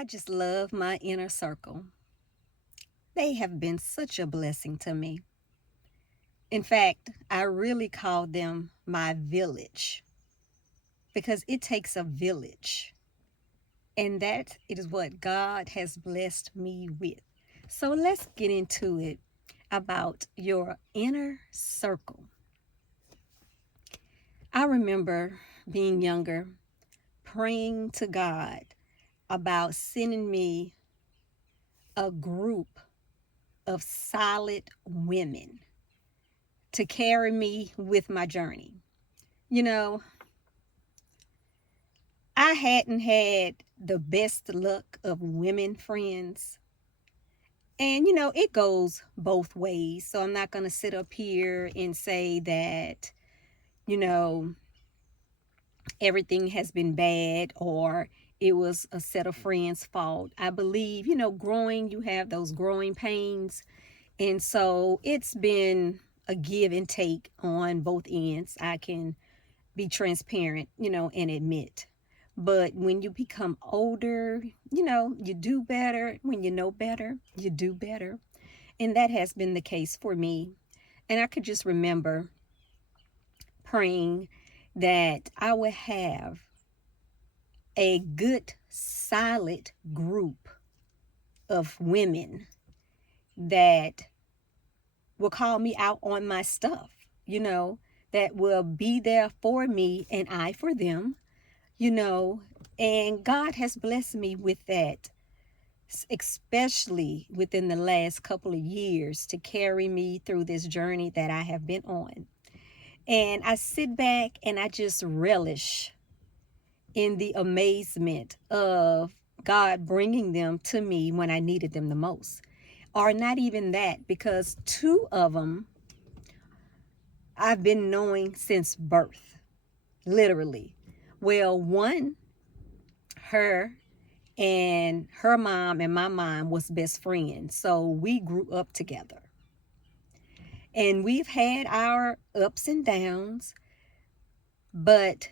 I just love my inner circle. They have been such a blessing to me. In fact, I really call them my village because it takes a village. And that is what God has blessed me with. So let's get into it about your inner circle. I remember being younger, praying to God about sending me a group of solid women to carry me with my journey. You know, I hadn't had the best luck of women friends. And, it goes both ways. So I'm not going to sit up here and say that, you know, everything has been bad or it was a set of friends' fault. I believe, growing, you have those growing pains. And so it's been a give and take on both ends. I can be transparent, and admit. But when you become older, you do better. When you know better, you do better. And that has been the case for me. And I could just remember praying that I would have a good, solid group of women that will call me out on my stuff, that will be there for me and I for them, and God has blessed me with that, especially within the last couple of years to carry me through this journey that I have been on. And I sit back and I just relish in the amazement of God bringing them to me when I needed them the most. Or not even that, because two of them I've been knowing since birth, literally. Well, one, her and her mom and my mom was best friends. So we grew up together. And we've had our ups and downs, but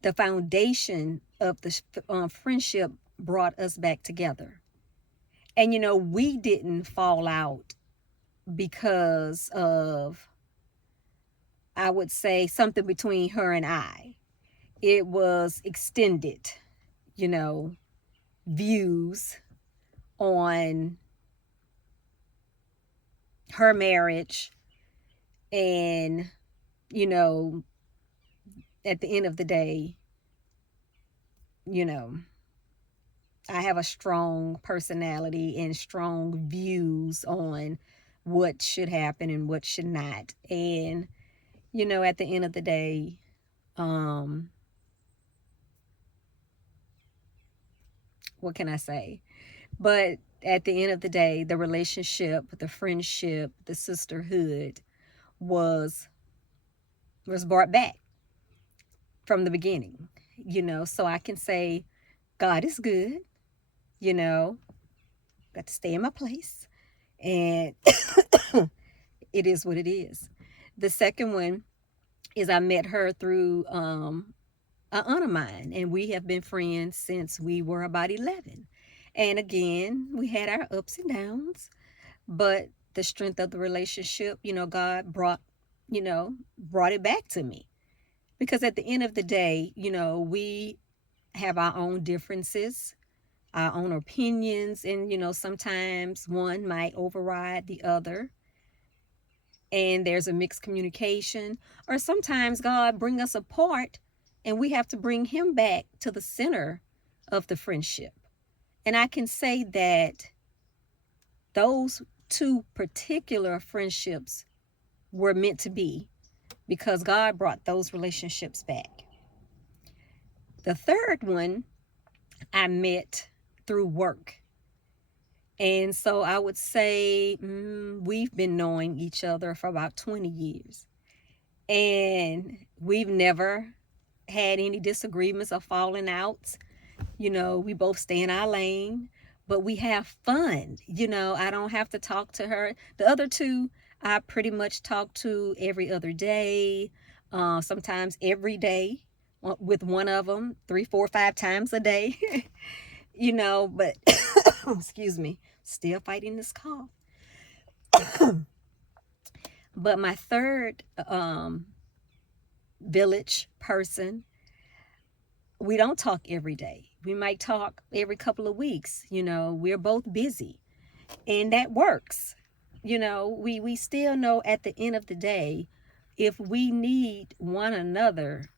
the foundation of the friendship brought us back together. And, we didn't fall out because of, I would say, something between her and I. It was extended, you know, views on her marriage. And, you know, at the end of the day, you know, I have a strong personality and strong views on what should happen and what should not. And, at the end of the day, um, what can I say? But at the end of the day, the relationship, the friendship, the sisterhood was brought back from the beginning, so I can say God is good, you know, got to stay in my place, and it is what it is. The second one is I met her through an aunt of mine, and we have been friends since we were about 11. And again, we had our ups and downs, but the strength of the relationship, God brought it back to me. Because at the end of the day, we have our own differences, our own opinions, and, sometimes one might override the other. And there's a mixed communication, or sometimes God bring us apart and we have to bring him back to the center of the friendship. And I can say that those two particular friendships were meant to be because God brought those relationships back. The third one I met through work. And so I would say we've been knowing each other for about 20 years. And we've never had any disagreements or falling outs. We both stay in our lane, but we have fun. I don't have to talk to her. The other two, I pretty much talk to every other day, sometimes every day, with one of them 3, 4, 5 times a day. but excuse me, still fighting this cough. But my third village person, we don't talk every day. We might talk every couple of weeks. We're both busy, and that works. We still know at the end of the day, if we need one another,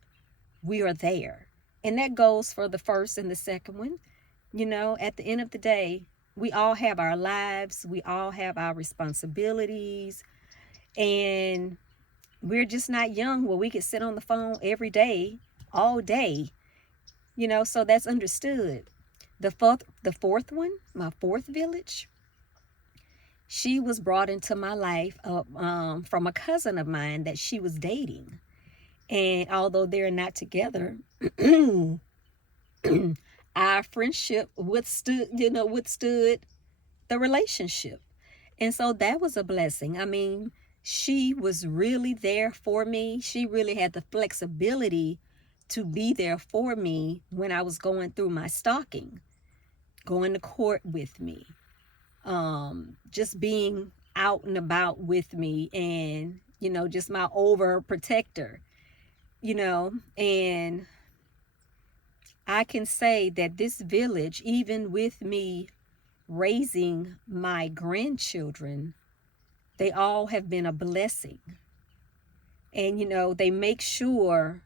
we are there. And that goes for the first and the second one. At the end of the day, we all have our lives, we all have our responsibilities, and we're just not young where we could sit on the phone every day, all day, so that's understood. The fourth one, my fourth village, she was brought into my life from a cousin of mine that she was dating. And although they're not together, our friendship withstood the relationship. And so that was a blessing. I mean, she was really there for me. She really had the flexibility to be there for me when I was going through my stalking, going to court with me, just being out and about with me, and, just my overprotector, and I can say that this village, even with me raising my grandchildren, they all have been a blessing. And, they make sure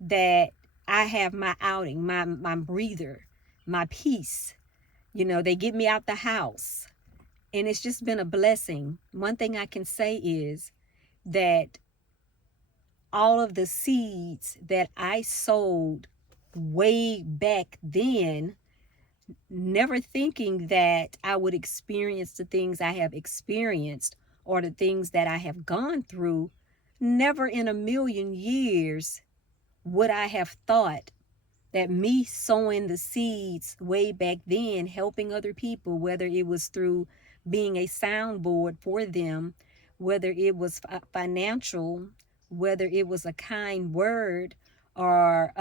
that I have my outing, my breather, my peace. They get me out the house. And it's just been a blessing. One thing I can say is that all of the seeds that I sowed way back then, never thinking that I would experience the things I have experienced or the things that I have gone through, never in a million years would I have thought that me sowing the seeds way back then, helping other people, whether it was through being a soundboard for them, whether it was financial, whether it was a kind word, or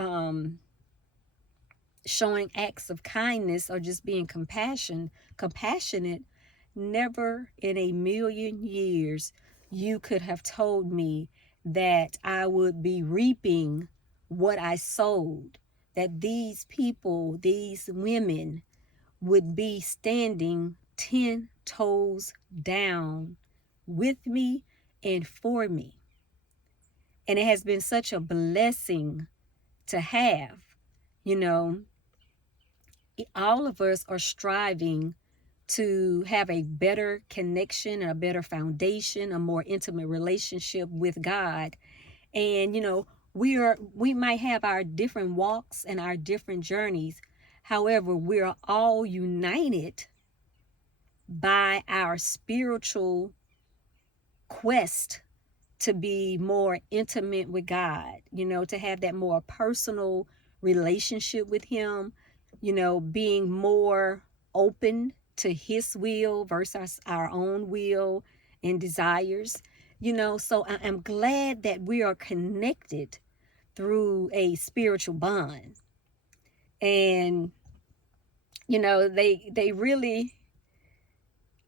showing acts of kindness, or just being compassionate, never in a million years you could have told me that I would be reaping what I sowed, that these people, these women, would be standing 10 toes down with me and for me. And it has been such a blessing to have. All of us are striving to have a better connection, a better foundation, a more intimate relationship with God. And, we might have our different walks and our different journeys. However, we're all united by our spiritual quest to be more intimate with God, to have that more personal relationship with Him, being more open to His will versus our own will and desires. So I'm glad that we are connected through a spiritual bond. And, they really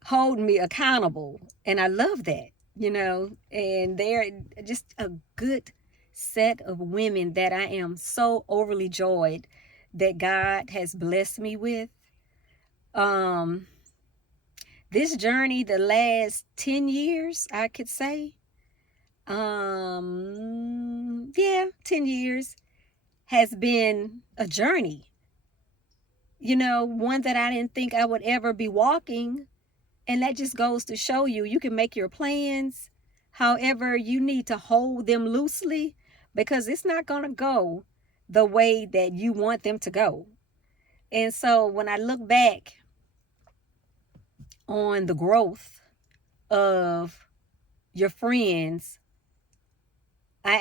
hold me accountable. And I love that, and they're just a good set of women that I am so overly joyed that God has blessed me with. This journey, the last 10 years, I could say, 10 years has been a journey, one that I didn't think I would ever be walking. And that just goes to show you can make your plans. However, you need to hold them loosely, because it's not going to go the way that you want them to go. And so when I look back on the growth of your friends, I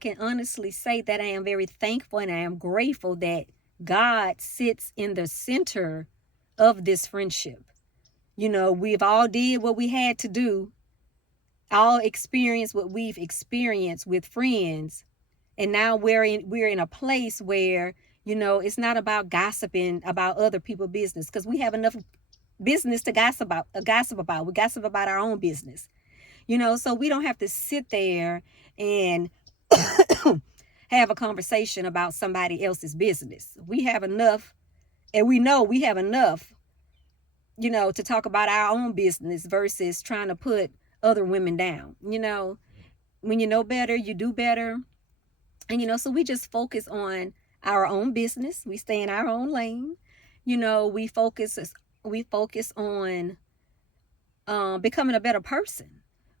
can honestly say that I am very thankful, and I am grateful that God sits in the center of this friendship. We've all did what we had to do, all experienced what we've experienced with friends. And now we're in a place where, You know, it's not about gossiping about other people's business, because we have enough business to gossip about. We gossip about our own business. You know, so we don't have to sit there and have a conversation about somebody else's business. We have enough, and we know we have enough, you know, to talk about our own business versus trying to put other women down. You know, when you know better, you do better. And, you know, so we just focus on our own business. We stay in our own lane. You know, we focus on becoming a better person.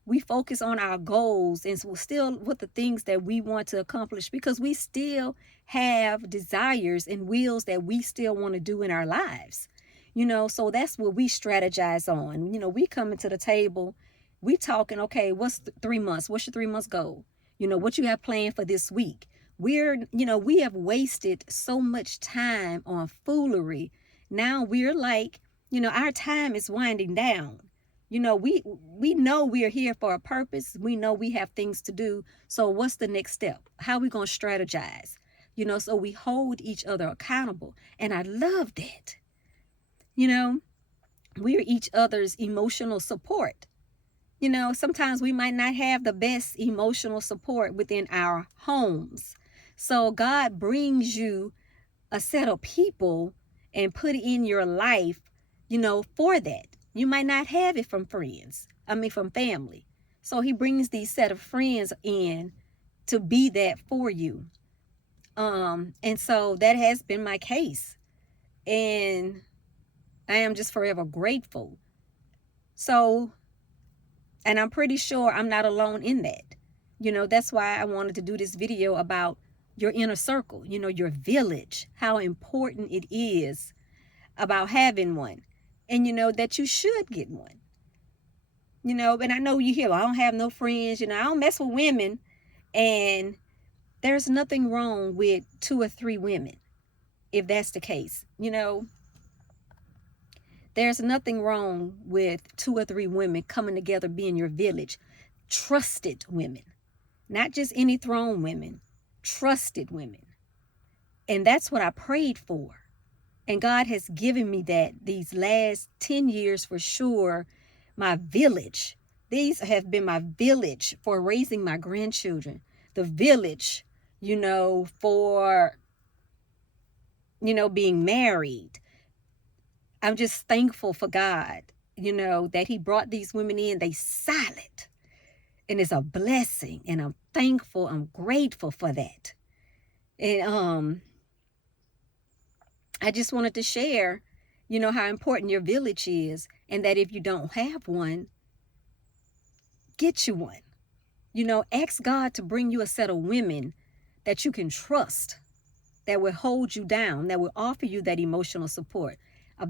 We focus on our goals and still with the things that we want to accomplish, because we still have desires and wills that we still want to do in our lives. You know, so that's what we strategize on. You know, we coming to the table, we talking, okay, what's 3 months? What's your 3 months goal? You know, what you have planned for this week? We have wasted so much time on foolery. Now we're like, you know, our time is winding down. You know, we know we are here for a purpose. We know we have things to do. So what's the next step? How are we going to strategize? You know, so we hold each other accountable. And I love that. You know, we're each other's emotional support. You know, sometimes we might not have the best emotional support within our homes. So God brings you a set of people and put it in your life, you know, for that. You might not have it from from family. So he brings these set of friends in to be that for you. And so that has been my case. And I am just forever grateful. So, and I'm pretty sure I'm not alone in that. You know, that's why I wanted to do this video about your inner circle, you know, your village, how important it is about having one. And, you know, that you should get one. You know, and I know you hear, well, I don't have no friends, you know, I don't mess with women. And there's nothing wrong with 2 or 3 women, if that's the case. You know, there's nothing wrong with 2 or 3 women coming together, being your village. Trusted women, not just any thrown women, trusted women. And that's what I prayed for. And God has given me that these last 10 years for sure. My village. These have been my village for raising my grandchildren. The village, you know, for, you know, being married. I'm just thankful for God, you know, that he brought these women in. They silent. And it's a blessing. And I'm thankful. I'm grateful for that. And I just wanted to share, you know, how important your village is, and that if you don't have one, get you one. You know, ask God to bring you a set of women that you can trust, that will hold you down, that will offer you that emotional support,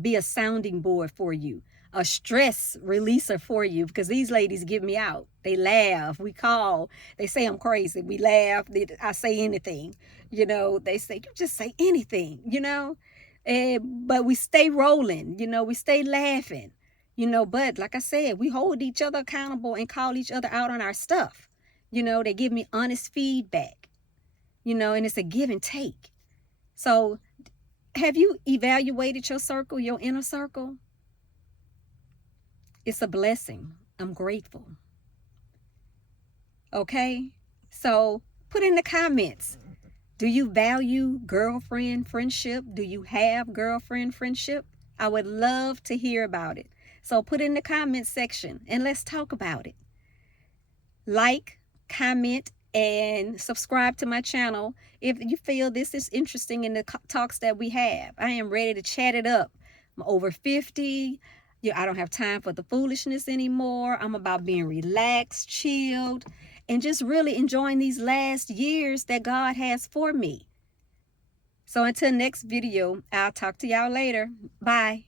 be a sounding board for you, a stress releaser for you, because these ladies give me out. They laugh, we call, they say I'm crazy, we laugh, I say anything, you know, they say, you just say anything, you know. But we stay rolling, you know, we stay laughing, you know, but like I said, we hold each other accountable and call each other out on our stuff. You know, they give me honest feedback, you know, and it's a give and take. So have you evaluated your circle, your inner circle? It's a blessing. I'm grateful. Okay, so put in the comments. Do you value girlfriend friendship? Do you have girlfriend friendship? I would love to hear about it. So put in the comment section and let's talk about it. Like, comment, and subscribe to my channel if you feel this is interesting in the talks that we have. I am ready to chat it up. I'm over 50. I don't have time for the foolishness anymore. I'm about being relaxed, chilled, and just really enjoying these last years that God has for me. So until next video, I'll talk to y'all later. Bye.